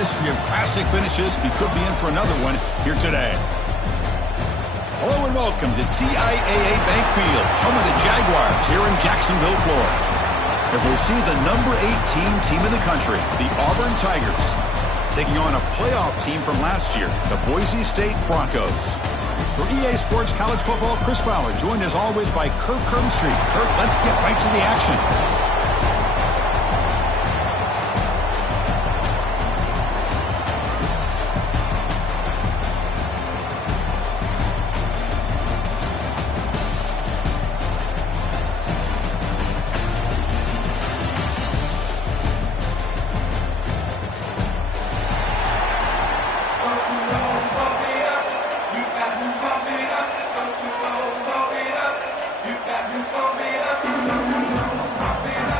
history of classic finishes, he could be in for another one here today. Hello and welcome to TIAA Bank Field, home of the Jaguars here in Jacksonville, Florida. As we'll see the number 18 team in the country, the Auburn Tigers, taking on a playoff team from last year, the Boise State Broncos. For EA Sports College Football, Chris Fowler, joined as always by Kirk Street. Kirk, let's get right to the action.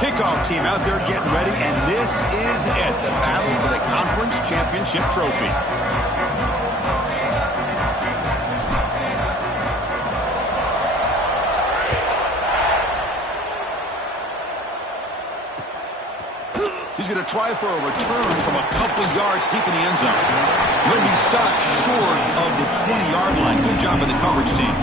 Kickoff team out there getting ready, and this is it, the battle for the conference championship trophy. He's going to try for a return from a couple yards deep in the end zone. He'll be stopped short of the 20-yard line. Good job by the coverage team.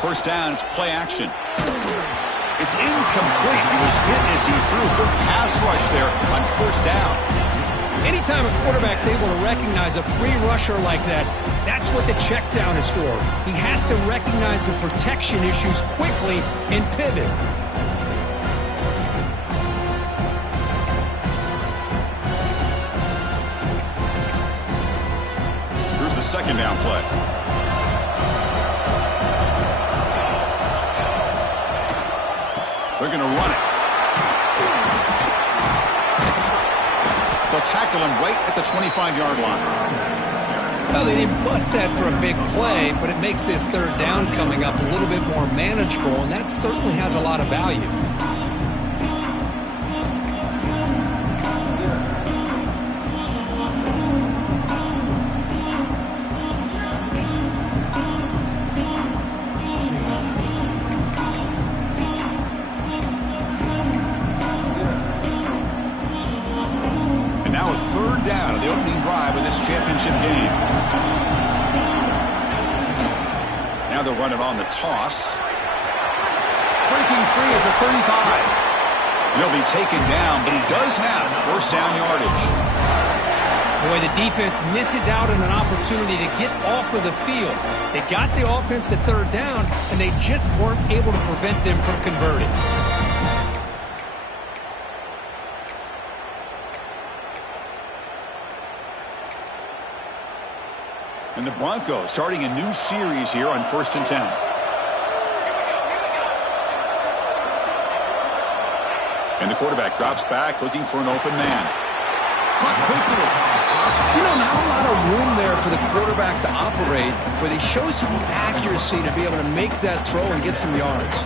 First down, it's play action. It's incomplete. He was hit as he threw. Good pass rush there on first down. Anytime a quarterback's able to recognize a free rusher like that, that's what the check down is for. He has to recognize the protection issues quickly and pivot. Here's the second down play. They're going to run it. They'll tackle him right at the 25-yard line. Well, they didn't bust that for a big play, but it makes this third down coming up a little bit more manageable, and that certainly has a lot of value. Down of the opening drive of this championship game. Now they'll run it on the toss. Breaking free at the 35. He'll be taken down, but he does have first down yardage. Boy, the defense misses out on an opportunity to get off of the field. They got the offense to third down, and they just weren't able to prevent them from converting. And the Broncos starting a new series here on 1st and 10. And the quarterback drops back looking for an open man. Caught quickly. You know, not a lot of room there for the quarterback to operate, but he shows the accuracy to be able to make that throw and get some yards.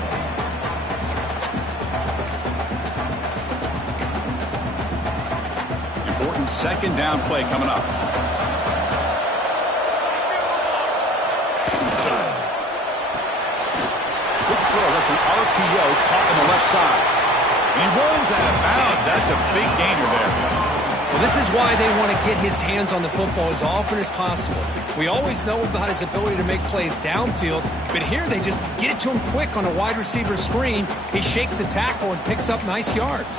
Important second down play coming up. That's an RPO caught on the left side. And he runs out of bounds. That's a big gainer there. Well, this is why they want to get his hands on the football as often as possible. We always know about his ability to make plays downfield, but here they just get it to him quick on a wide receiver screen. He shakes the tackle and picks up nice yards.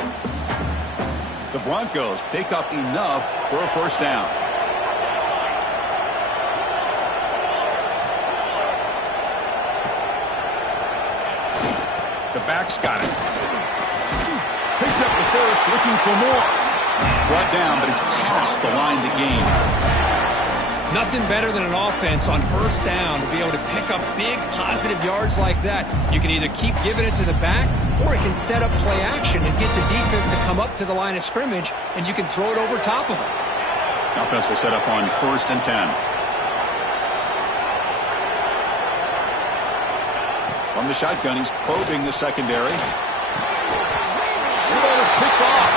The Broncos pick up enough for a first down. The back's got it. Picks up the first, looking for more. Brought down, but it's past the line to gain. Nothing better than an offense on first down to be able to pick up big positive yards like that. You can either keep giving it to the back, or it can set up play action and get the defense to come up to the line of scrimmage, and you can throw it over top of them. Offense will set up on 1st and 10. From the shotgun, he's probing the secondary. The ball is picked off.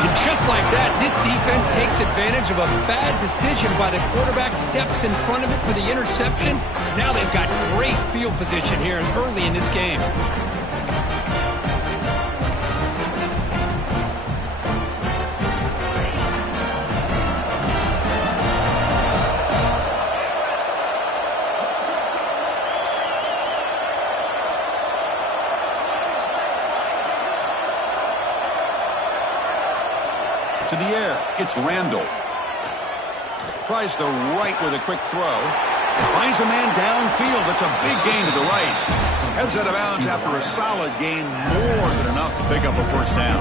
And just like that, this defense takes advantage of a bad decision by the quarterback, steps in front of it for the interception. Now they've got great field position here early in this game. To the air, it's Randall. Tries the right with a quick throw. Finds a man downfield. That's a big gain to the right. Heads out of bounds after a solid gain, more than enough to pick up a first down.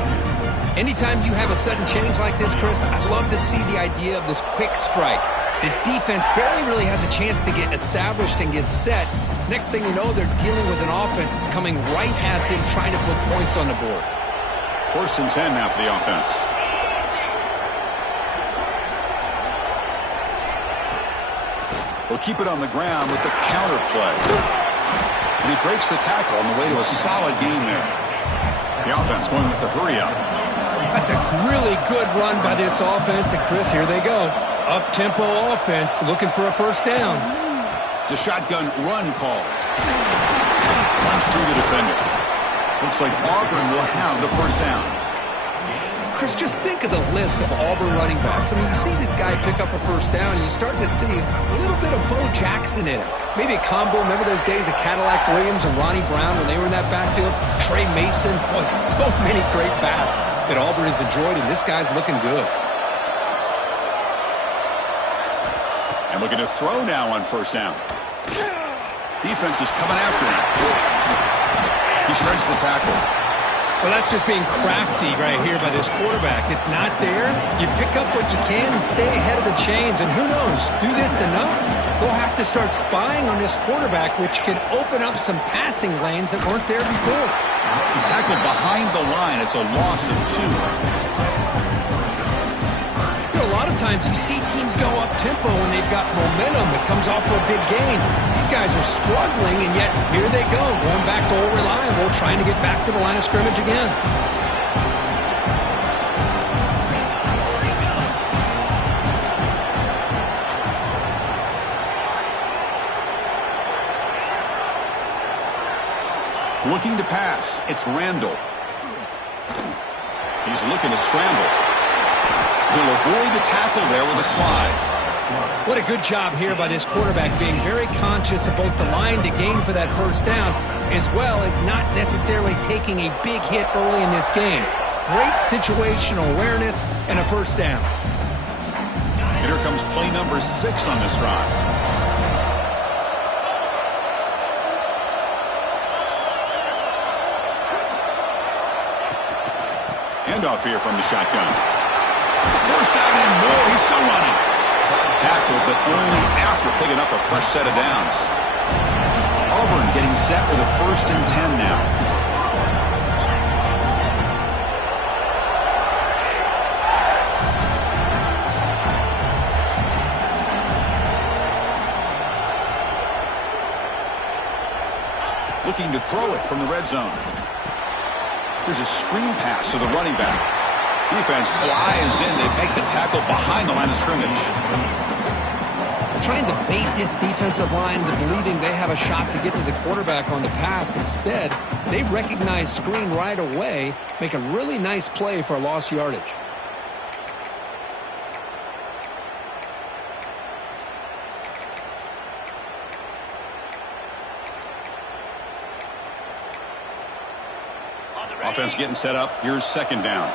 Anytime you have a sudden change like this, Chris, I love to see the idea of this quick strike. The defense barely really has a chance to get established and get set. Next thing you know, they're dealing with an offense that's coming right at them, trying to put points on the board. 1st and 10 now for the offense. He'll keep it on the ground with the counter play. And he breaks the tackle on the way to a solid gain there. The offense going with the hurry up. That's a really good run by this offense. And, Chris, here they go. Up-tempo offense looking for a first down. It's a shotgun run call. Runs through the defender. Looks like Auburn will have the first down. Chris, just think of the list of Auburn running backs. I mean, you see this guy pick up a first down, and you're starting to see a little bit of Bo Jackson in him. Maybe a combo. Remember those days of Cadillac Williams and Ronnie Brown when they were in that backfield? Trey Mason. Boy, so many great bats that Auburn has enjoyed, and this guy's looking good. And looking to throw now on first down. Defense is coming after him. He shreds the tackle. Well, that's just being crafty right here by this quarterback. It's not there. You pick up what you can and stay ahead of the chains. And who knows, do this enough, they'll have to start spying on this quarterback, which can open up some passing lanes that weren't there before. Tackled behind the line. It's a loss of 2. You know, a lot of times you see teams go up-tempo when they've got momentum. It comes off to a big gain. These guys are struggling, and yet here they go, going back to old reliable, trying to get back to the line of scrimmage again. Looking to pass. It's Randall. He's looking to scramble. He'll avoid the tackle there with a slide. What a good job here by this quarterback, being very conscious of both the line to gain for that first down, as well as not necessarily taking a big hit early in this game. Great situational awareness and a first down. And here comes play number 6 on this drive. Handoff here from the shotgun. First down and more. He's still running. Tackle, but only after picking up a fresh set of downs. Auburn getting set with a 1st and 10 now. Looking to throw it from the red zone. Here's a screen pass to the running back. Defense flies in. They make the tackle behind the line of scrimmage. Trying to bait this defensive line to believing they have a shot to get to the quarterback on the pass. Instead, they recognize screen right away, make a really nice play for a lost yardage. Offense getting set up. Here's 2nd down.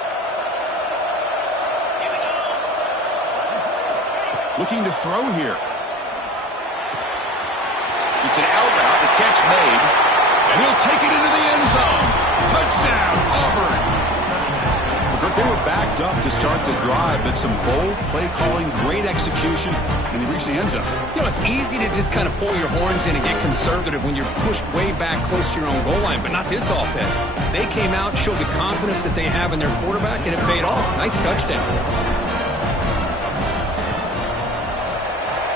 Looking to throw here. It's an out route. The catch made. And he'll take it into the end zone. Touchdown, Auburn. They were backed up to start the drive, but some bold play calling, great execution, and they reached the end zone. You know, it's easy to just kind of pull your horns in and get conservative when you're pushed way back close to your own goal line, but not this offense. They came out, showed the confidence that they have in their quarterback, and it paid off. Nice touchdown.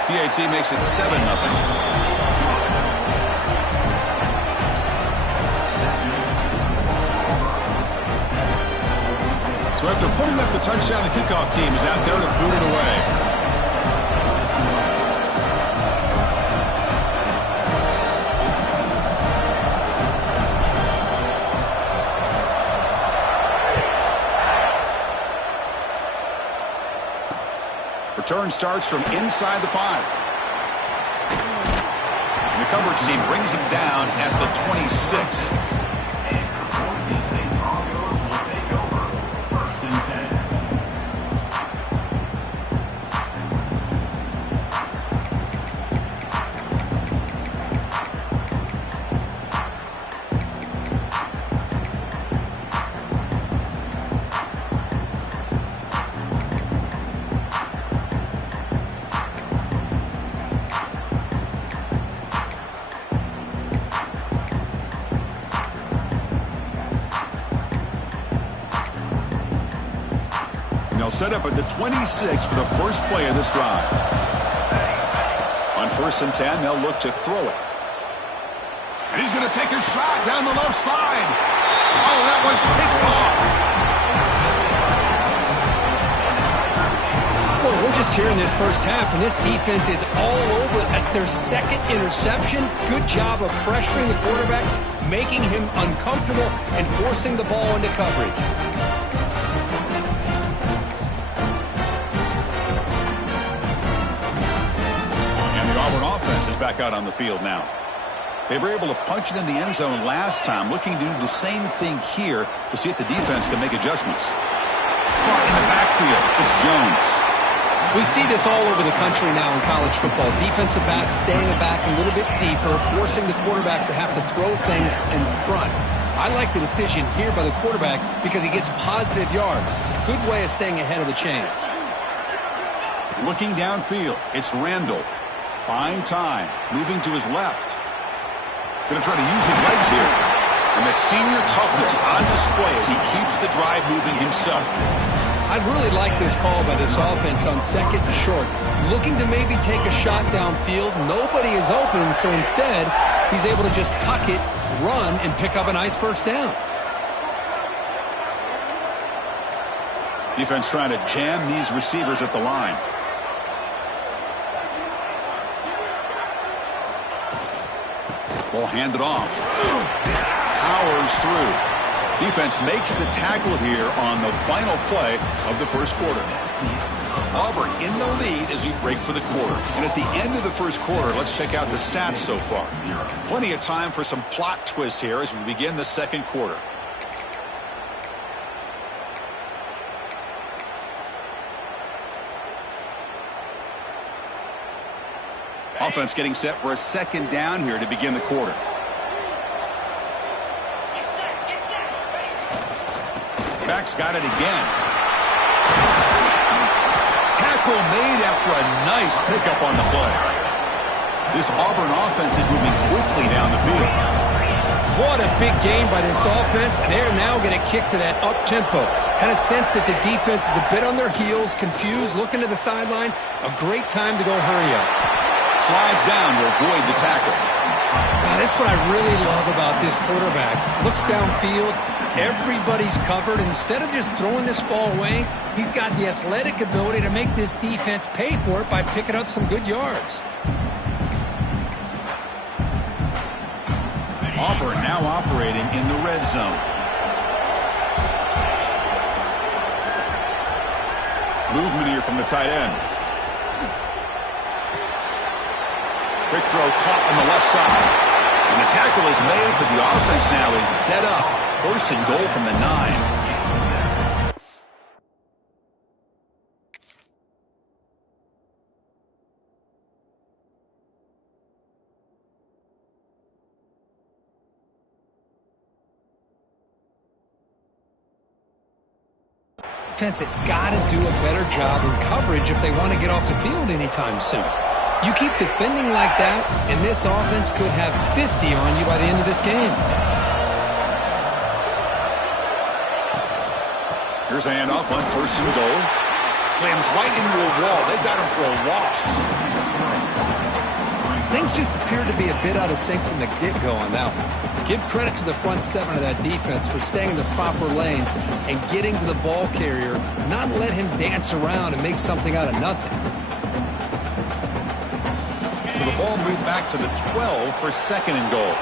PAT makes it 7-0. So after putting up the touchdown, the kickoff team is out there to boot it away. Return starts from inside the 5. And the coverage team brings him down at the 26. They'll set up at the 26 for the first play of this drive. On 1st and 10, they'll look to throw it. And he's going to take a shot down the left side. Oh, that one's picked off. Well, we're just here in this first half, and this defense is all over. That's their second interception. Good job of pressuring the quarterback, making him uncomfortable, and forcing the ball into coverage. Offense is back out on the field now. They were able to punch it in the end zone last time, looking to do the same thing here to see if the defense can make adjustments. Caught in the backfield, it's Jones. We see this all over the country now in college football. Defensive backs staying back a little bit deeper, forcing the quarterback to have to throw things in front. I like the decision here by the quarterback because he gets positive yards. It's a good way of staying ahead of the chains. Looking downfield, it's Randall. Buying time, moving to his left. Going to try to use his legs here. And that senior toughness on display as he keeps the drive moving himself. I'd really like this call by this offense on 2nd and short. Looking to maybe take a shot downfield. Nobody is open, so instead, he's able to just tuck it, run, and pick up a nice first down. Defense trying to jam these receivers at the line. Ball handed off. Powers through. Defense makes the tackle here on the final play of the first quarter. Auburn in the lead as we break for the quarter. And at the end of the first quarter, let's check out the stats so far. Plenty of time for some plot twists here as we begin the second quarter. Offense getting set for a second down here to begin the quarter. Back's got it again. Tackle made after a nice pickup on the play. This Auburn offense is moving quickly down the field. What a big game by this offense, and they're now going to kick to that up-tempo. Kind of sense that the defense is a bit on their heels, confused, looking to the sidelines. A great time to go hurry up. Slides down to avoid the tackle. That's what I really love about this quarterback. Looks downfield, everybody's covered. Instead of just throwing this ball away, he's got the athletic ability to make this defense pay for it by picking up some good yards. Auburn now operating in the red zone. Movement here from the tight end. Quick throw caught on the left side. And the tackle is made, but the offense now is set up. 1st and goal from the 9. Defense has got to do a better job in coverage if they want to get off the field anytime soon. You keep defending like that, and this offense could have 50 on you by the end of this game. Here's a handoff on 1st and goal. Slams right into a wall. They've got him for a loss. Things just appeared to be a bit out of sync from the get-go on that one. Give credit to the front seven of that defense for staying in the proper lanes and getting to the ball carrier, not let him dance around and make something out of nothing. So the ball moved back to the 12 for second and goal.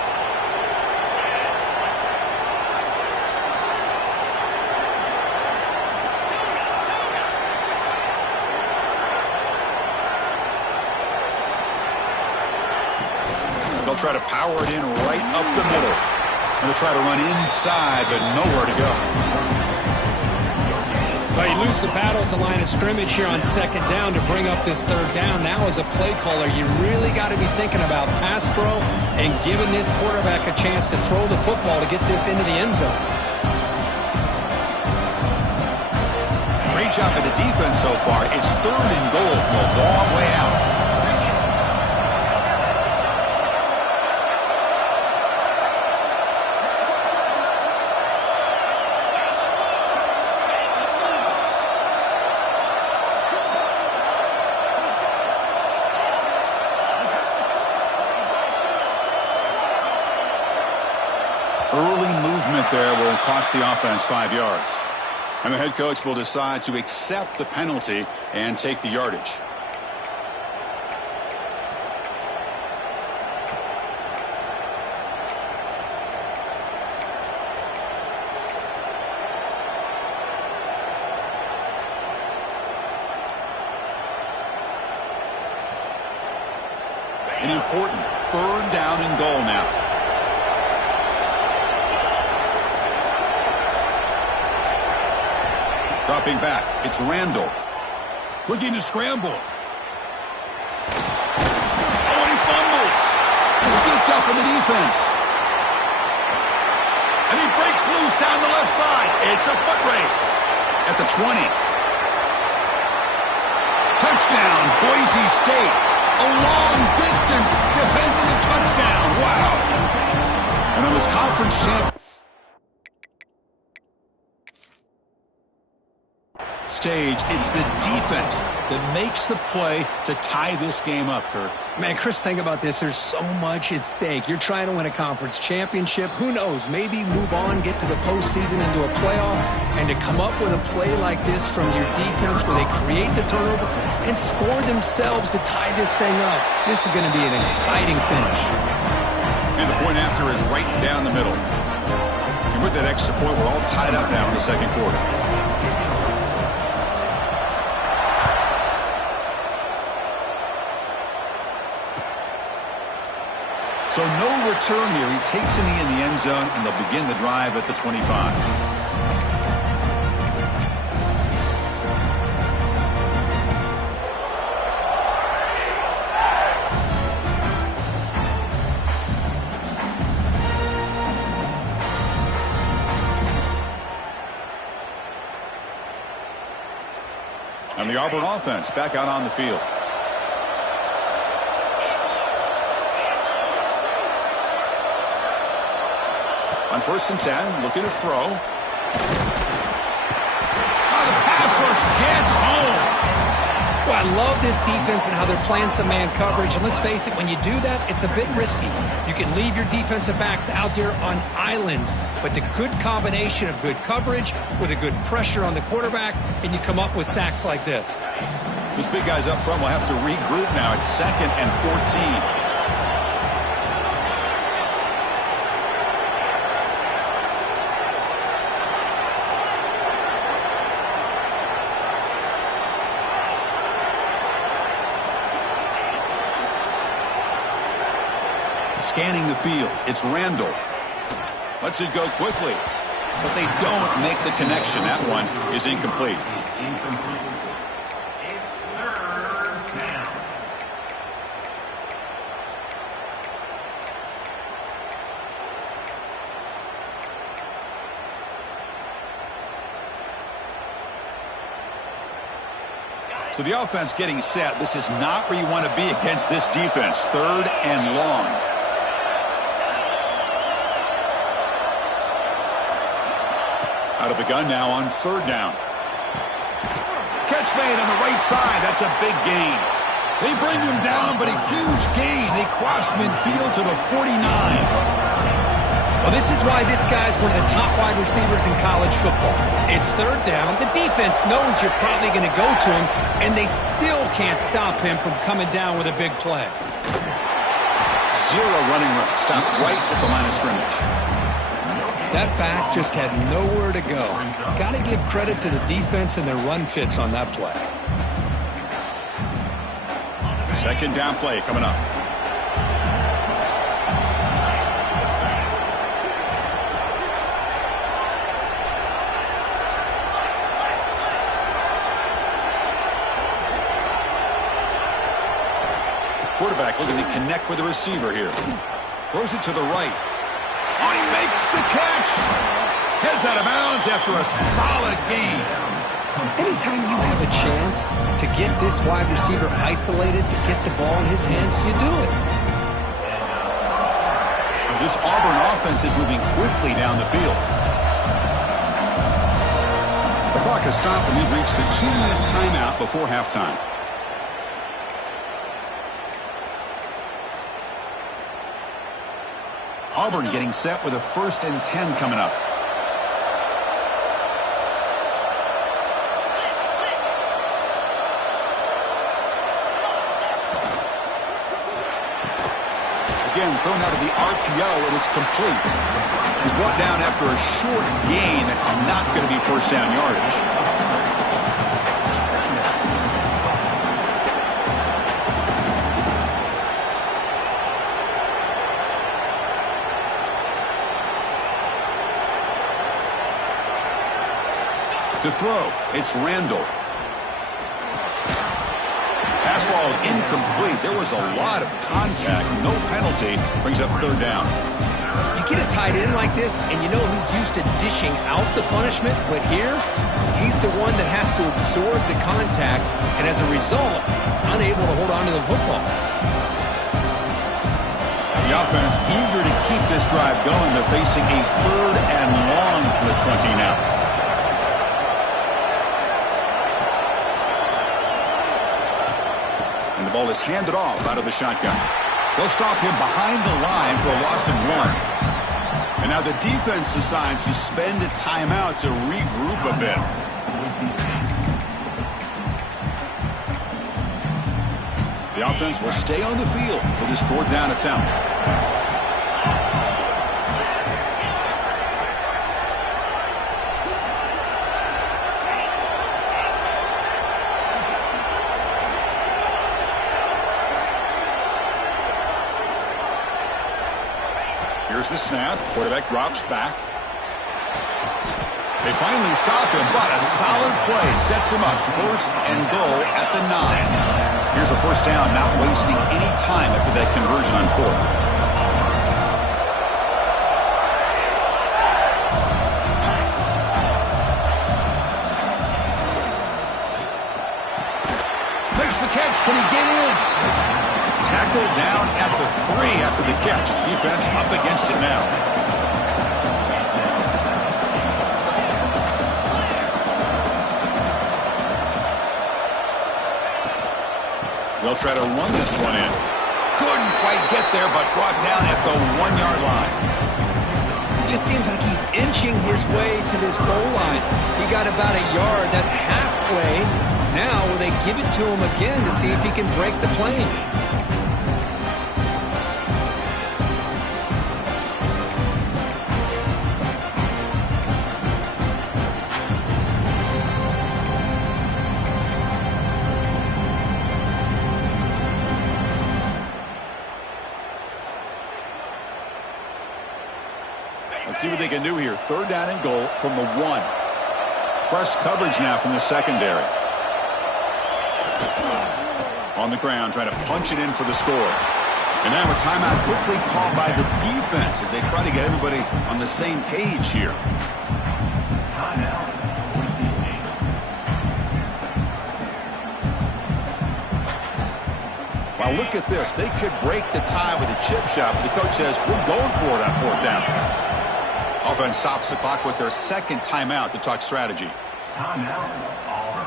They'll try to power it in right up the middle. And they'll try to run inside, but nowhere to go. Well, you lose the battle at the line of scrimmage here on second down to bring up this third down. Now, as a play caller, you really got to be thinking about pass pro and giving this quarterback a chance to throw the football to get this into the end zone. Great job by the defense so far. It's third and goal from a long way out. Early movement there will cost the offense 5 yards. And the head coach will decide to accept the penalty and take the yardage. An important third down and goal now. Dropping back, it's Randall. Looking to scramble. Oh, and he fumbles. Scooped up in the defense. And he breaks loose down the left side. It's a foot race at the 20. Touchdown, Boise State. A long-distance defensive touchdown. Wow. And on this conference champ stage, it's the defense that makes the play to tie this game up, Kurt. Man, Chris, think about this. There's so much at stake. You're trying to win a conference championship. Who knows? Maybe move on, get to the postseason, into a playoff, and to come up with a play like this from your defense where they create the turnover and score themselves to tie this thing up. This is going to be an exciting finish. And the point after is right down the middle. And with that extra point, we're all tied up now in the second quarter. So no return here. He takes a knee in the end zone, and they'll begin the drive at the 25. And the Auburn offense back out on the field. On 1st and 10, looking to throw. Oh, the pass rush gets home. Well, I love this defense and how they're playing some man coverage. And let's face it, when you do that, it's a bit risky. You can leave your defensive backs out there on islands, but the good combination of good coverage with a good pressure on the quarterback, and you come up with sacks like this. This big guy's up front will have to regroup now. It's 2nd and 14. Scanning the field, it's Randall. Lets it go quickly, but they don't make the connection. That one is incomplete. It's third down. So the offense getting set. This is not where you want to be against this defense. 3rd and long. Out of the gun now on 3rd down. Catch made on the right side. That's a big gain. They bring him down, but a huge gain. They across midfield to the 49. Well, this is why this guy's one of the top wide receivers in college football. It's third down. The defense knows you're probably going to go to him, and they still can't stop him from coming down with a big play. Zero running room. Stopped right at the line of scrimmage. That back just had nowhere to go. Got to give credit to the defense and their run fits on that play. Second down play coming up. Quarterback looking to connect with the receiver here. Throws it to the right. Oh, he makes the catch. Heads out of bounds after a solid gain. Anytime you have a chance to get this wide receiver isolated, to get the ball in his hands, you do it. This Auburn offense is moving quickly down the field. The clock has stopped, and we've reached the 2-minute timeout before halftime. Auburn getting set with a 1st and 10 coming up. Again, thrown out of the RPO, and it's complete. He's brought down after a short gain. That's not going to be first down yardage. To throw, it's Randall. Pass ball is incomplete. There was a lot of contact. No penalty. Brings up third down. You get a tight end like this, and you know he's used to dishing out the punishment, but here, he's the one that has to absorb the contact, and as a result, he's unable to hold on to the football. The offense eager to keep this drive going. They're facing a 3rd and long from the 20 now. And the ball is handed off out of the shotgun. They'll stop him behind the line for a loss of 1. And now the defense decides to spend a timeout to regroup a bit. The offense will stay on the field for this 4th down attempt. Here's the snap. Quarterback drops back. They finally stop him, but a solid play sets him up. 1st and goal at the 9. Here's a first down, not wasting any time after that conversion on 4th. Makes the catch. Can he get in? Tackled down at the 3 after the catch. Defense up against it now. They'll try to run this one in. Couldn't quite get there, but brought down at the 1-yard line. It just seems like he's inching his way to this goal line. He got about a yard. That's halfway. Now will they give it to him again to see if he can break the plane? Let's see what they can do here. 3rd down and goal from the 1. Press coverage now from the secondary. On the ground, trying to punch it in for the score. And now a timeout quickly called by the defense as they try to get everybody on the same page here. Wow, look at this. They could break the tie with a chip shot, but the coach says, we're going for it on 4th down. Offense stops the clock with their 2nd timeout to talk strategy. Timeout, Auburn.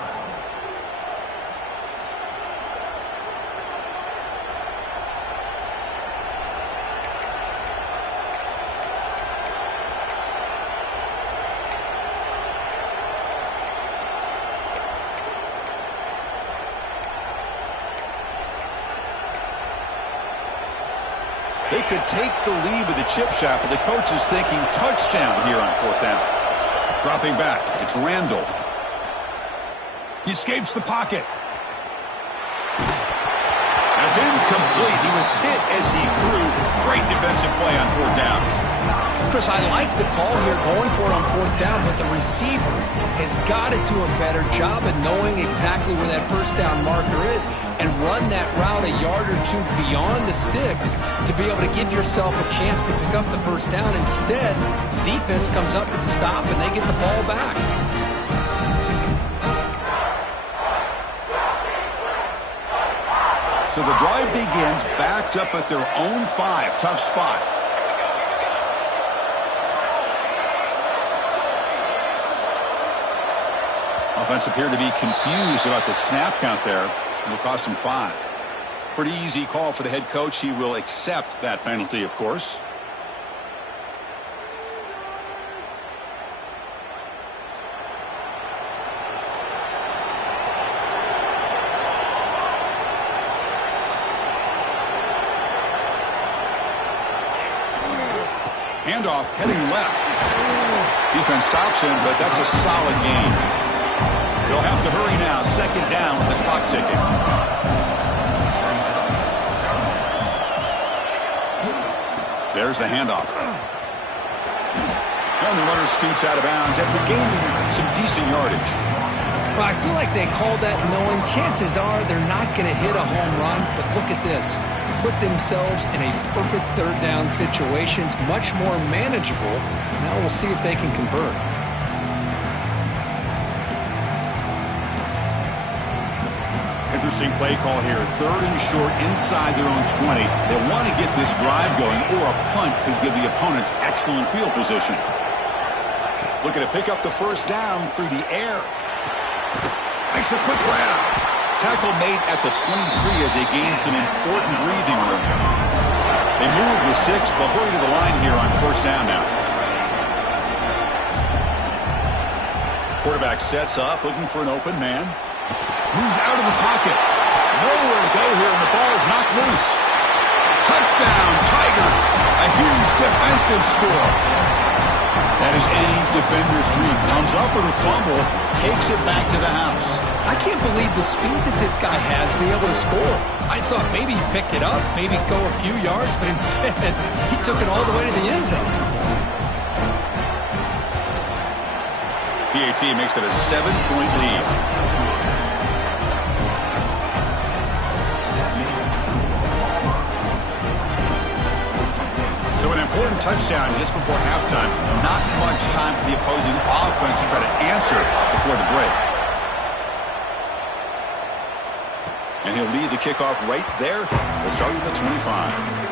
They could take the lead with a chip shot, but the coach is thinking touchdown here on 4th down. Dropping back, it's Randall. He escapes the pocket. That's incomplete. He was hit as he threw. Great defensive play on 4th down. Chris, I like the call here going for it on 4th down, but the receiver has got to do a better job of knowing exactly where that 1st down marker is and run that route a yard or two beyond the sticks to be able to give yourself a chance to pick up the 1st down. Instead, the defense comes up with a stop and they get the ball back. So the drive begins backed up at their own 5. Tough spot. Offense appeared to be confused about the snap count there. It will cost him 5. Pretty easy call for the head coach. He will accept that penalty, of course. Handoff heading left. Defense stops him, but that's a solid gain. They'll have to hurry now. 2nd down with the clock ticking. There's the handoff. And the runner scoots out of bounds after gaining some decent yardage. Well, I feel like they called that knowing chances are they're not going to hit a home run, but look at this. Put themselves in a perfect 3rd down situation. It's much more manageable. Now we'll see if they can convert. Interesting play call here. 3rd and short inside their own 20. They want to get this drive going, or a punt could give the opponents excellent field position. Looking to pick up the 1st down through the air. Makes a quick grab. Tackle made at the 23 as they gain some important breathing room. They move with 6, but hurry to the line here on 1st down now. Quarterback sets up, looking for an open man. Moves out of the pocket. Nowhere to go here, and the ball is knocked loose. Touchdown, Tigers. A huge defensive score. That is any defender's dream. Comes up with a fumble, takes it back to the house. I can't believe the speed that this guy has to be able to score. I thought maybe he'd pick it up, maybe go a few yards, but instead he took it all the way to the end zone. PAT makes it a 7-point lead. So an important touchdown just before halftime. Not much time for the opposing offense to try to answer before the break. And he'll lead the kickoff right there. They'll start with the 25.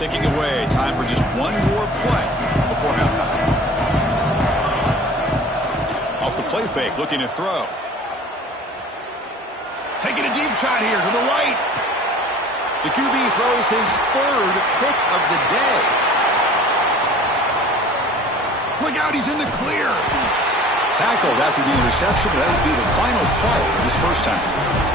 Ticking away. Time for just one more play before halftime. Off the play fake, looking to throw. Taking a deep shot here to the right. The QB throws his 3rd pick of the day. Look out, he's in the clear. Tackled after the interception. That would be the final play of this 1st half.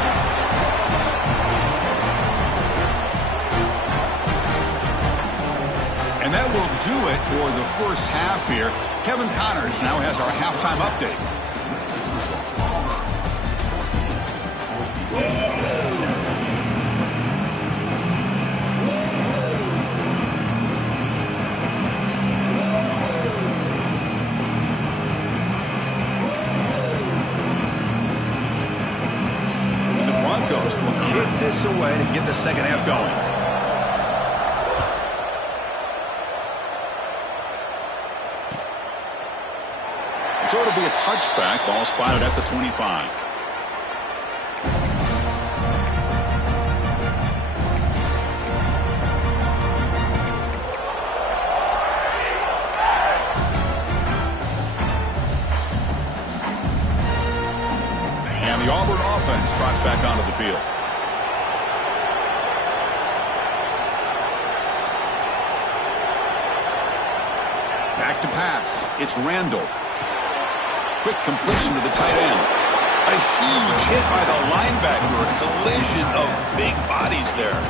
And that will do it for the 1st half here. Kevin Connors now has our halftime update. And the Broncos will kick this away to get the 2nd half going. So it'll be a touchback. Ball spotted at the 25. And the Auburn offense trots back onto the field. to pass. It's Randall. Quick completion to the tight end. A huge hit by the linebacker. A collision of big bodies there.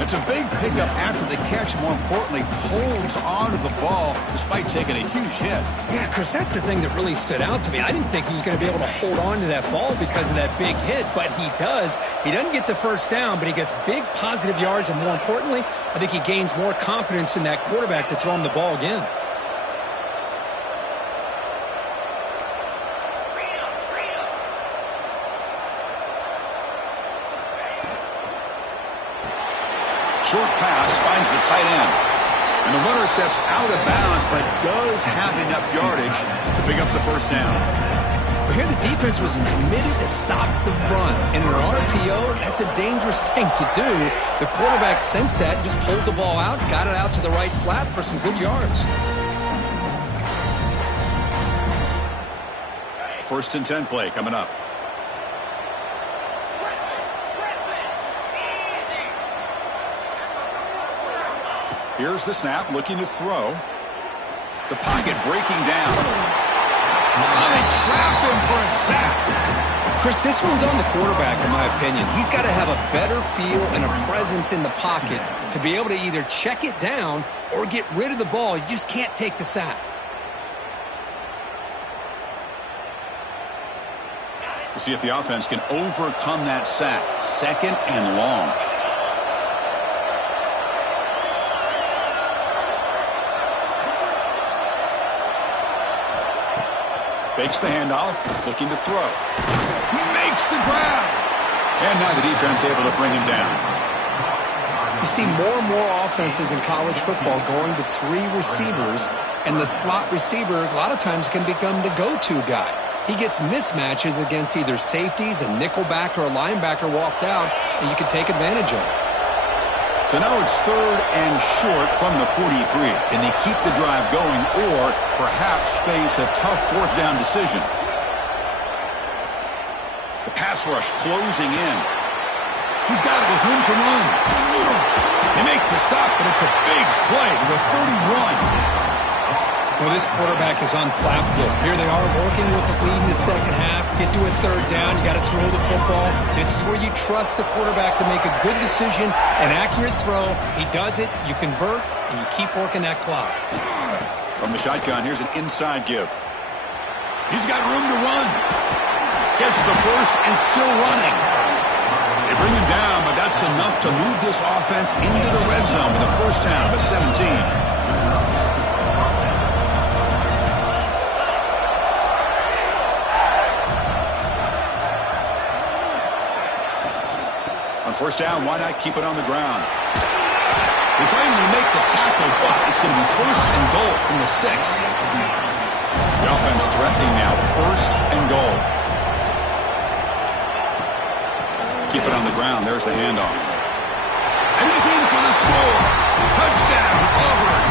It's a big pickup after the catch. More importantly, holds on to the ball despite taking a huge hit. Yeah, Chris, that's the thing that really stood out to me. I didn't think he was going to be able to hold on to that ball because of that big hit, but he does. He doesn't get the first down, but he gets big positive yards, and more importantly, I think he gains more confidence in that quarterback to throw him the ball again. Short pass finds the tight end. And the runner steps out of bounds, but does have enough yardage to pick up the first down. But here the defense was committed to stop the run. And in an RPO, that's a dangerous thing to do. The quarterback sensed that, just pulled the ball out, got it out to the right flat for some good yards. First and 10 play coming up. Here's the snap, looking to throw. The pocket breaking down. They trap him for a sack. Chris, this one's on the quarterback, in my opinion. He's got to have a better feel and a presence in the pocket to be able to either check it down or get rid of the ball. You just can't take the sack. We'll see if the offense can overcome that sack. Second and long. Fakes the handoff, looking to throw. He makes the grab. And now the defense able to bring him down. You see more and more offenses in college football going to three receivers, and the slot receiver a lot of times can become the go-to guy. He gets mismatches against either safeties, a nickelback, or a linebacker walked out, and you can take advantage of it. So now it's third and short from the 43. Can they keep the drive going or perhaps face a tough fourth down decision? The pass rush closing in. He's got it with room to run. They make the stop, but it's a big play with a 31. Well, this quarterback is on Flapville. Here they are working with the lead in the second half. Get to a third down. You got to throw the football. This is where you trust the quarterback to make a good decision, an accurate throw. He does it. You convert, and you keep working that clock. From the shotgun, here's an inside give. He's got room to run. Gets the first and still running. They bring him down, but that's enough to move this offense into the red zone with a first down of 17. First down, why not keep it on the ground? They finally make the tackle, but it's going to be first and goal from the 6. The offense threatening now, first and goal. Keep it on the ground, there's the handoff. And he's in for the score. Touchdown, Auburn.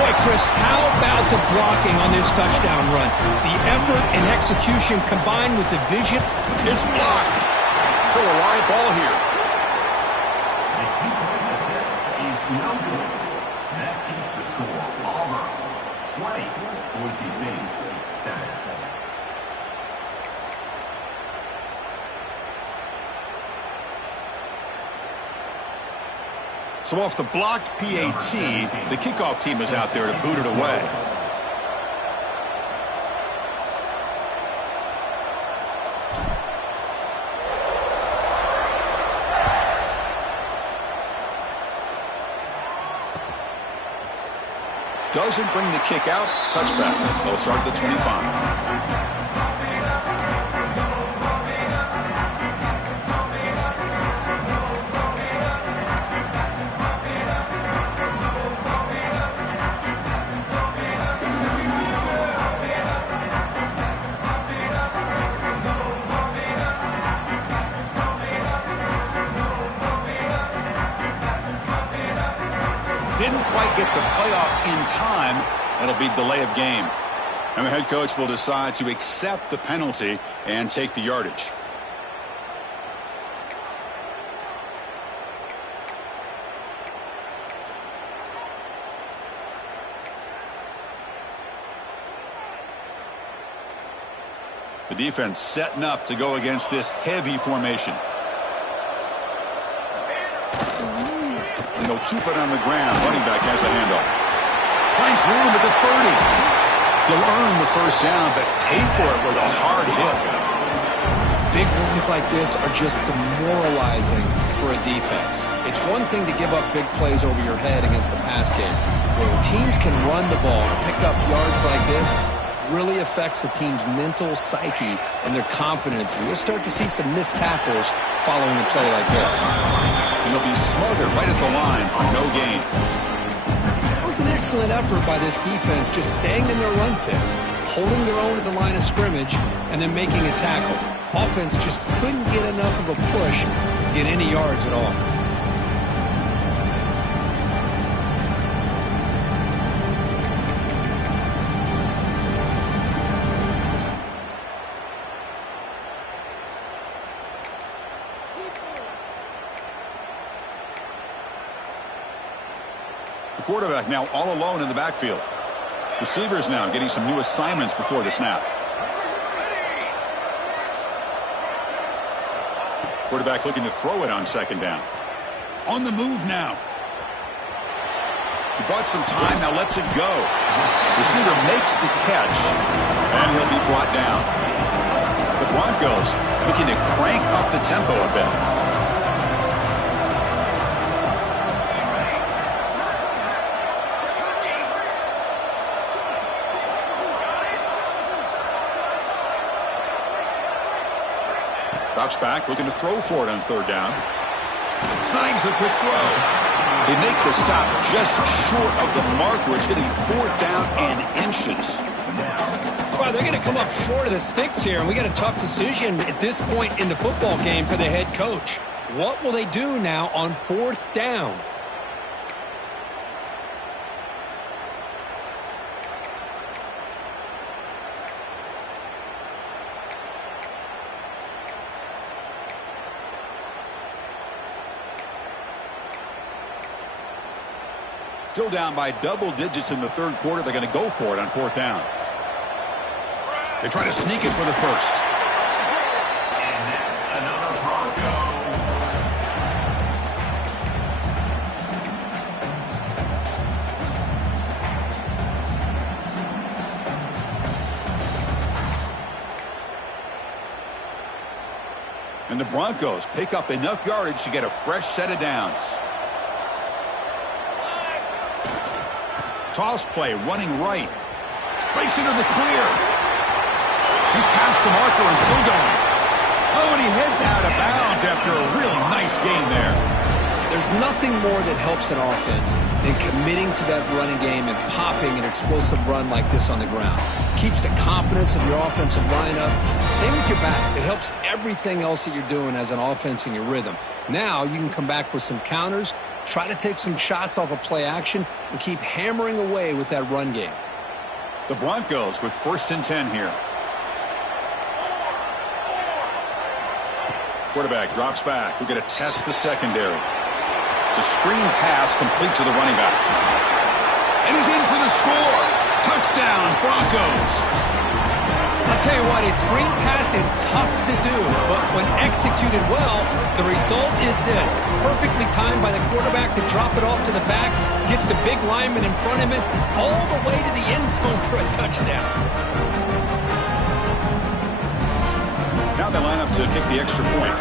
Boy, Chris, how about the blocking on this touchdown run? The effort and execution combined with the vision. It's blocked. For a live ball here. The keeper is no good. That keeps the score. Auburn 20, Boise State 7. So off the blocked PAT, the kickoff team is out there to boot it away. Doesn't bring the kick out. Touchback. They'll start at the 25. Didn't quite get the playoff in time. That'll be delay of game. And the head coach will decide to accept the penalty and take the yardage. The defense setting up to go against this heavy formation. And they'll keep it on the ground. Running back has a handoff. Finds room at the 30. He'll earn the first down, but pay for it with a hard hit. Big runs like this are just demoralizing for a defense. It's one thing to give up big plays over your head against the pass game. When teams can run the ball and pick up yards like this, really affects the team's mental psyche and their confidence. And you'll start to see some missed tackles following a play like this. And they'll be smothered right at the line for no gain. It was an excellent effort by this defense, just staying in their run fits, holding their own at the line of scrimmage, and then making a tackle. Offense just couldn't get enough of a push to get any yards at all. The quarterback now all alone in the backfield. Receivers now getting some new assignments before the snap. Quarterback looking to throw it on second down. On the move now. He bought some time, now lets it go. Receiver makes the catch, and he'll be brought down. The Broncos looking to crank up the tempo a bit. Drops back, looking to throw for it on third down. Snags the quick throw. They make the stop just short of the mark, where it's going to be fourth down and inches. Well, they're going to come up short of the sticks here, and we got a tough decision at this point in the football game for the head coach. What will they do now on fourth down? Still down by double digits in the third quarter. They're going to go for it on fourth down. They try to sneak it for the first. And that's another Bronco. And the Broncos pick up enough yardage to get a fresh set of downs. Toss play, running right. Breaks into the clear. He's past the marker and still going. Oh, and he heads out of bounds after a really nice game there. There's nothing more that helps an offense than committing to that running game and popping an explosive run like this on the ground. Keeps the confidence of your offensive line up. Same with your back. It helps everything else that you're doing as an offense in your rhythm. Now you can come back with some counters, try to take some shots off of play action, and keep hammering away with that run game. The Broncos with 1st and 10 here. Quarterback drops back. We're going to test the secondary. It's a screen pass complete to the running back. And he's in for the score. Touchdown, Broncos. I'll tell you what, a screen pass is tough to do, but when executed well, the result is this. Perfectly timed by the quarterback to drop it off to the back, gets the big lineman in front of him, all the way to the end zone for a touchdown. Now they line up to kick the extra point.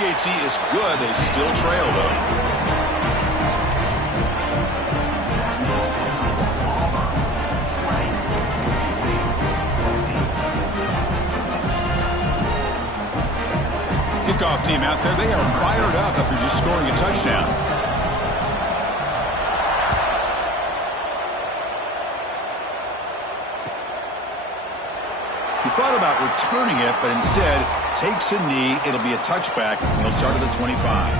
M.O.E.T. is good. They still trail, though. Kickoff team out there. They are fired up after just scoring a touchdown. He thought about returning it, but instead takes a knee. It'll be a touchback, and he'll start at the 25.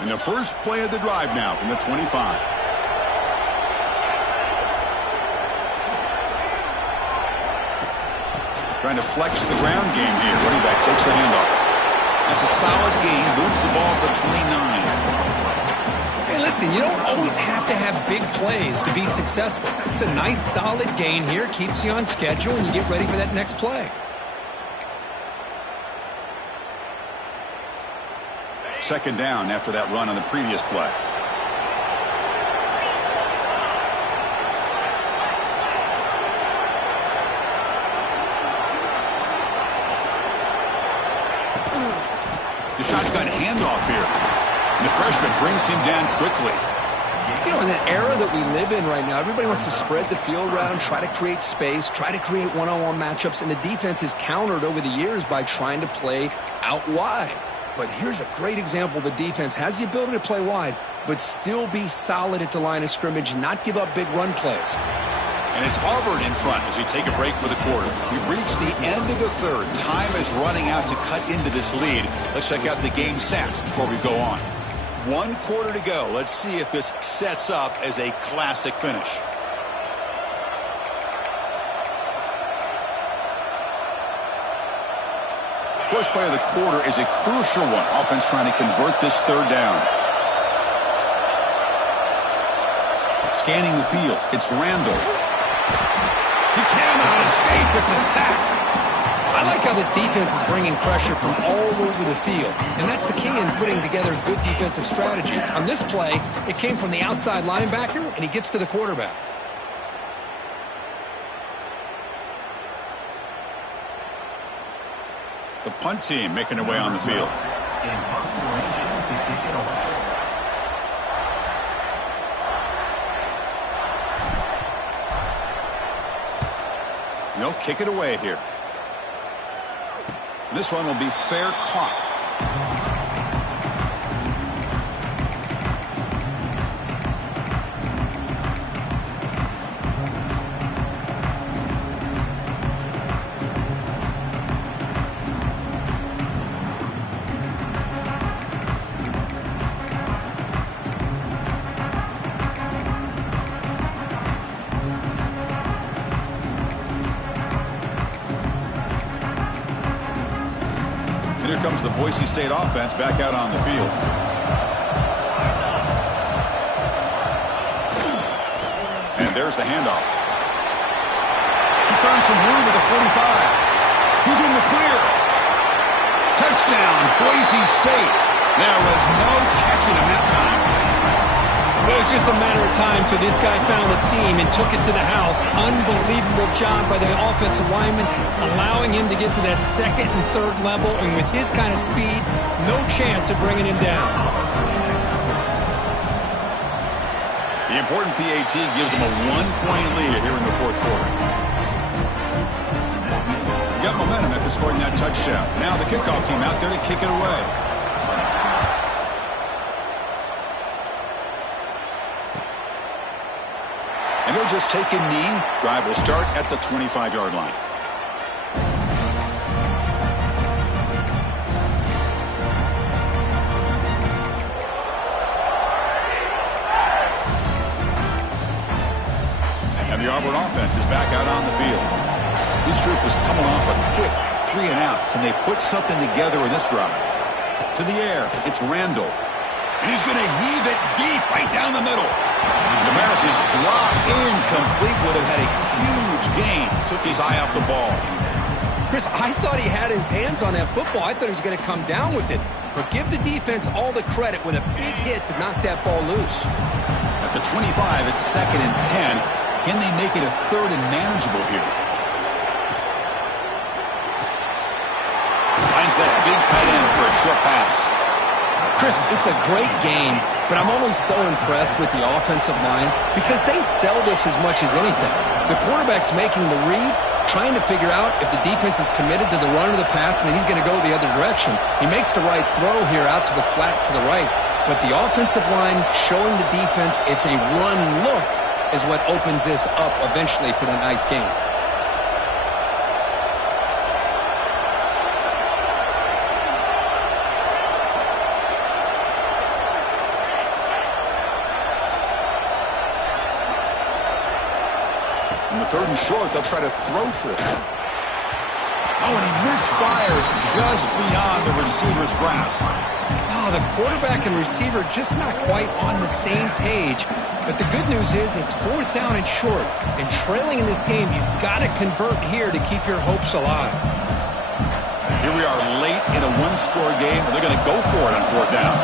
And the first play of the drive now from the 25. Trying to flex the ground game here. Running back takes the handoff. That's a solid gain. Moves the ball to the 29. Hey, listen, you don't always have to have big plays to be successful. It's a nice, solid gain here. Keeps you on schedule, and you get ready for that next play. Second down after that run on the previous play. The shotgun handoff here. And the freshman brings him down quickly. You know, in that era that we live in right now, everybody wants to spread the field around, try to create space, try to create one-on-one matchups, and the defense is countered over the years by trying to play out wide. But here's a great example. The defense has the ability to play wide, but still be solid at the line of scrimmage, not give up big run plays. And it's Auburn in front as we take a break for the quarter. We've reached the end of the third. Time is running out to cut into this lead. Let's check out the game stats before we go on. 1 quarter to go. Let's see if this sets up as a classic finish. First play of the quarter is a crucial one. Offense trying to convert this third down. Scanning the field. It's Randall. He cannot escape. It's a sack. I like how this defense is bringing pressure from all over the field, and that's the key in putting together a good defensive strategy. On this play, it came from the outside linebacker, and he gets to the quarterback. The punt team making their way on the field. In punt formation to kick it away. They'll kick it away here. This one will be fair caught. And here comes the Boise State offense back out on the field. And there's the handoff. He's found some room at the 45. He's in the clear. Touchdown, Boise State. There was no catching him that time. Well, it was just a matter of time till this guy found the seam and took it to the house. Unbelievable job by the offensive lineman, allowing him to get to that second and third level, and with his kind of speed, no chance of bringing him down. The important PAT gives him a 1-point lead here in the fourth quarter. Got momentum after scoring that touchdown. Now the kickoff team out there to kick it away. And they'll just take a knee. Drive will start at the 25-yard line. And the Auburn offense is back out on the field. This group is coming off a quick 3 and out. Can they put something together in this drive? To the air, it's Randall. And he's going to heave it deep right down the middle. The Maris' drop incomplete. Would have had a huge gain. Took his eye off the ball. Chris, I thought he had his hands on that football. I thought he was going to come down with it. But give the defense all the credit with a big hit to knock that ball loose. At the 25, it's 2nd and 10. Can they make it a 3rd and manageable here? Finds that big tight end for a short pass. Chris, this is a great game, but I'm always so impressed with the offensive line because they sell this as much as anything. The quarterback's making the read, trying to figure out if the defense is committed to the run or the pass, and then he's going to go the other direction. He makes the right throw here out to the flat to the right, but the offensive line showing the defense it's a run look is what opens this up eventually for the nice game. In the 3rd and short, they'll try to throw for it. Oh, and he misfires just beyond the receiver's grasp. Oh, the quarterback and receiver just not quite on the same page. But the good news is it's 4th down and short. And trailing in this game, you've got to convert here to keep your hopes alive. Here we are late in a one-score game, and they're going to go for it on 4th down.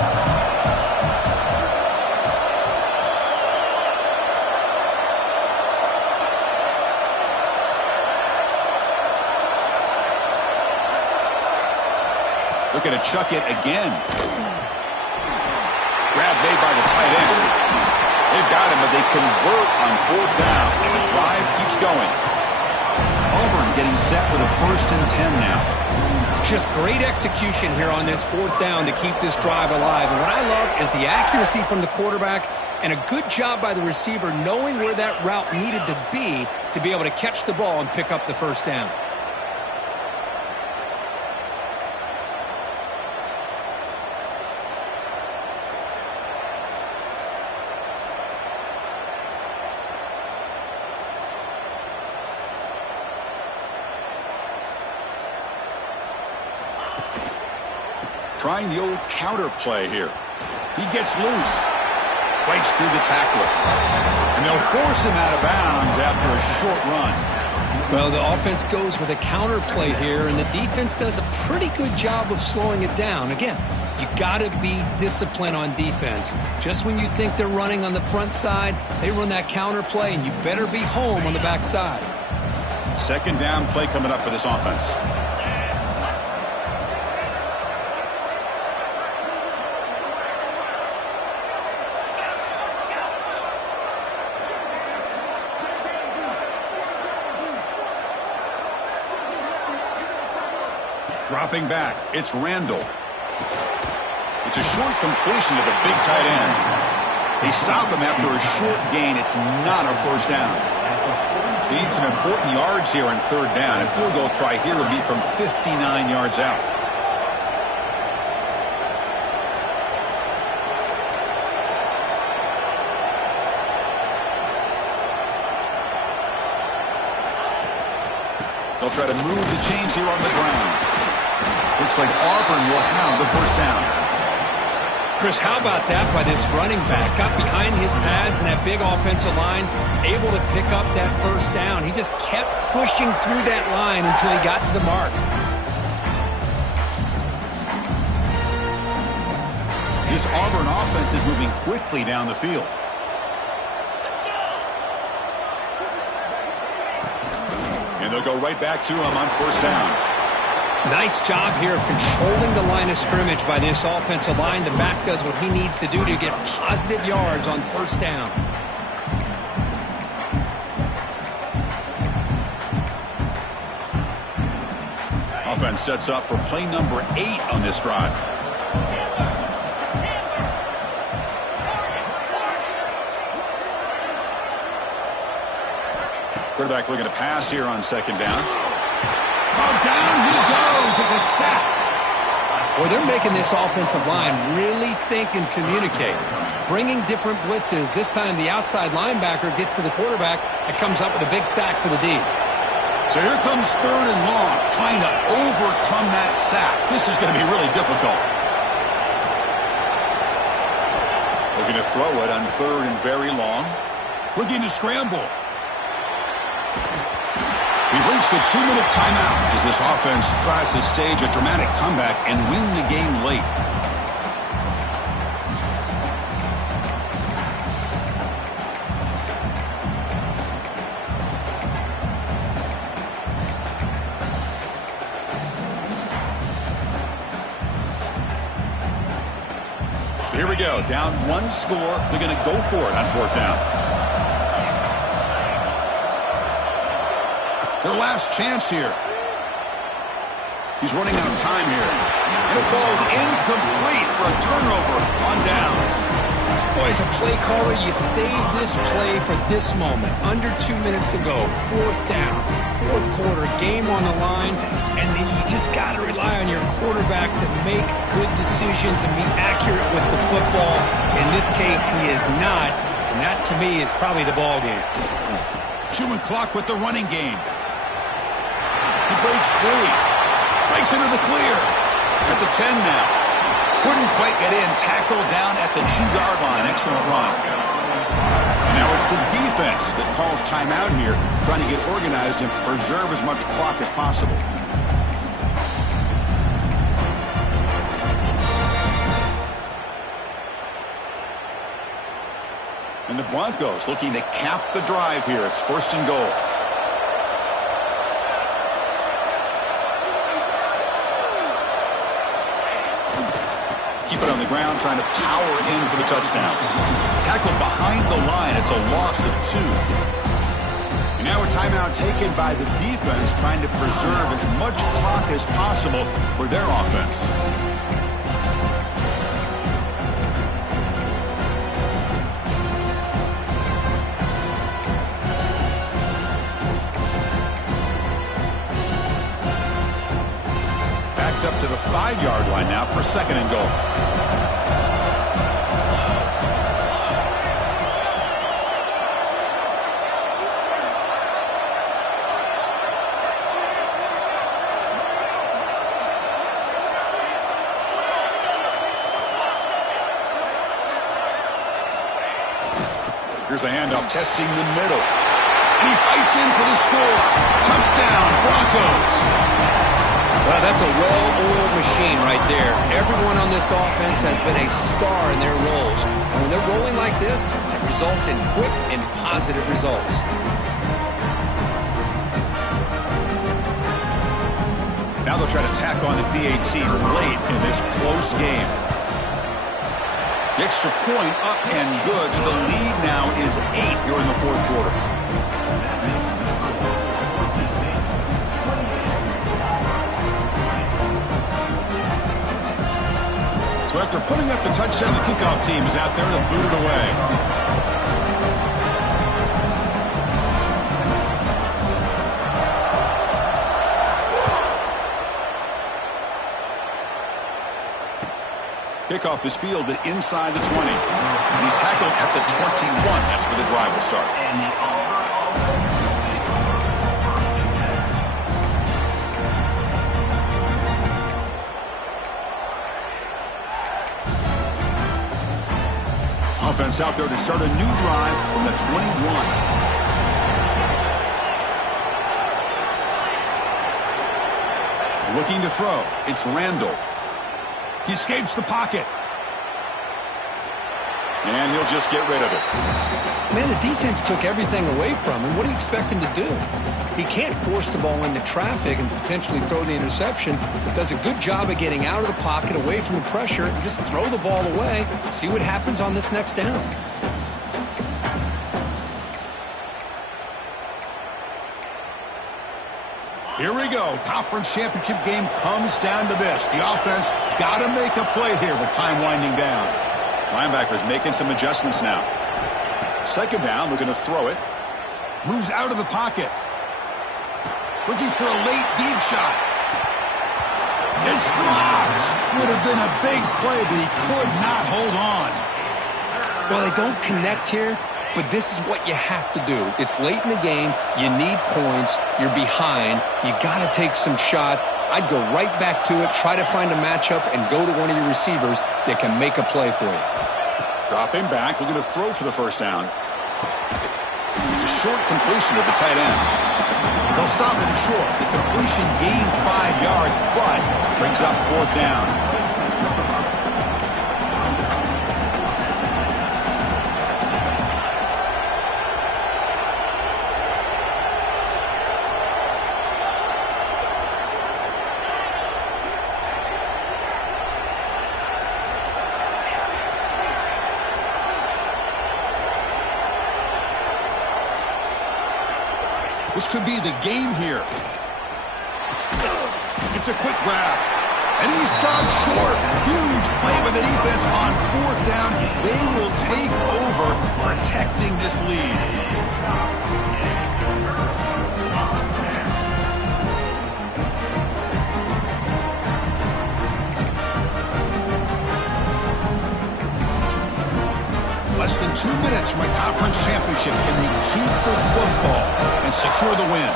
Looking to chuck it again. Grab made by the tight end. They've got him, but they convert on 4th down, and the drive keeps going. Auburn getting set with a 1st and 10 now. Just great execution here on this 4th down to keep this drive alive. And what I love is the accuracy from the quarterback and a good job by the receiver knowing where that route needed to be able to catch the ball and pick up the 1st down. Trying the old counter play here. He gets loose. Fights through the tackler. And they'll force him out of bounds after a short run. Well, the offense goes with a counter play here, and the defense does a pretty good job of slowing it down. Again, you got to be disciplined on defense. Just when you think they're running on the front side, they run that counter play, and you better be home on the back side. 2nd down play coming up for this offense. Dropping back, it's Randall. It's a short completion to the big tight end. They stop him after a short gain. It's not a 1st down. They need some important yards here on 3rd down. A field goal try here would be from 59 yards out. They'll try to move the chains here on the ground. Looks like Auburn will have the 1st down. Chris, how about that by this running back? Got behind his pads and that big offensive line, able to pick up that 1st down. He just kept pushing through that line until he got to the mark. This Auburn offense is moving quickly down the field. And they'll go right back to him on 1st down. Nice job here of controlling the line of scrimmage by this offensive line. The back does what he needs to do to get positive yards on 1st down. Offense sets up for play number 8 on this drive. Quarterback looking to pass here on 2nd down. Oh, down he goes. It's a sack. Boy, they're making this offensive line really think and communicate. Bringing different blitzes. This time the outside linebacker gets to the quarterback and comes up with a big sack for the D. So here comes 3rd and long, trying to overcome that sack. This is going to be really difficult. Looking to throw it on 3rd and very long. Looking to scramble. We've reached the 2-minute timeout as this offense tries to stage a dramatic comeback and win the game late. So here we go. Down 1 score. They're going to go for it on 4th down. Their last chance here. He's running out of time here. And it falls incomplete for a turnover on downs. Boy, as a play caller, you save this play for this moment. Under 2 minutes to go. 4th down. 4th quarter. Game on the line. And then you just got to rely on your quarterback to make good decisions and be accurate with the football. In this case, he is not. And that, to me, is probably the ball game. Chewing clock with the running game. He breaks free. Breaks into the clear. At the 10 now. Couldn't quite get in. Tackled down at the 2-yard line. Excellent run. And now it's the defense that calls timeout here, trying to get organized and preserve as much clock as possible. And the Broncos looking to cap the drive here. It's 1st and goal. Keep it on the ground, trying to power in for the touchdown. Tackled behind the line. It's a loss of 2. And now a timeout taken by the defense, trying to preserve as much clock as possible for their offense. Up to the 5-yard line now for 2nd and goal. Here's a handoff, testing the middle. And he fights in for the score. Touchdown, Broncos. Well, that's a well-oiled machine right there. Everyone on this offense has been a star in their roles. And when they're rolling like this, it results in quick and positive results. Now they'll try to tack on the PAT late in this close game. The extra point up and good. So the lead now is 8 here in the 4th quarter. So after putting up the touchdown, the kickoff team is out there to boot it away. Kickoff is fielded inside the 20. And he's tackled at the 21. That's where the drive will start. Offense out there to start a new drive from the 21. Looking to throw. It's Randall. He escapes the pocket. And he'll just get rid of it. Man, the defense took everything away from him. What do you expect him to do? He can't force the ball into traffic and potentially throw the interception. Does a good job of getting out of the pocket, away from the pressure, and just throw the ball away. See what happens on this next down. Here we go. Conference championship game comes down to this. The offense got to make a play here with time winding down. Linebackers making some adjustments now. 2nd down, looking to throw it. Moves out of the pocket. Looking for a late deep shot. It's dropped. Would have been a big play, but he could not hold on. Well, they don't connect here, but this is what you have to do. It's late in the game. You need points. You're behind. You got to take some shots. I'd go right back to it, try to find a matchup, and go to one of your receivers that can make a play for you. Dropping back, looking to throw for the 1st down. A short completion to the tight end. They'll stop him short. The completion gained 5 yards, but brings up 4th down. This could be the game here. It's a quick grab. And he stops short. Huge play by the defense on 4th down. They will take over, protecting this lead. Less than 2 minutes from a conference championship. Can they keep the football and secure the win?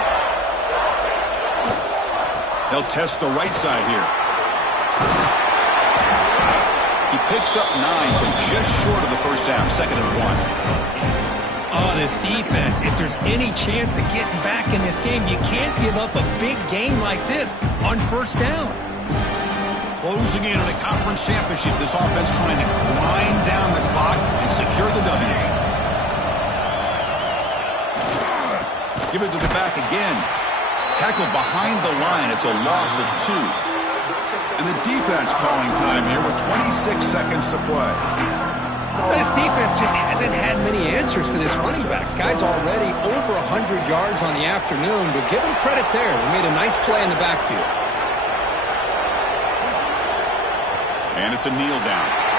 They'll test the right side here. He picks up 9, so just short of the first down, 2nd and 1. Oh, this defense, if there's any chance of getting back in this game, you can't give up a big game like this on first down. Closing in on a conference championship, this offense trying to grind down the clock and secure the W. Give it to the back again. Tackled behind the line. It's a loss of 2. And the defense calling time here with 26 seconds to play. This defense just hasn't had many answers for this running back. Guy's already over 100 yards on the afternoon, but give him credit there. He made a nice play in the backfield. And it's a kneel down.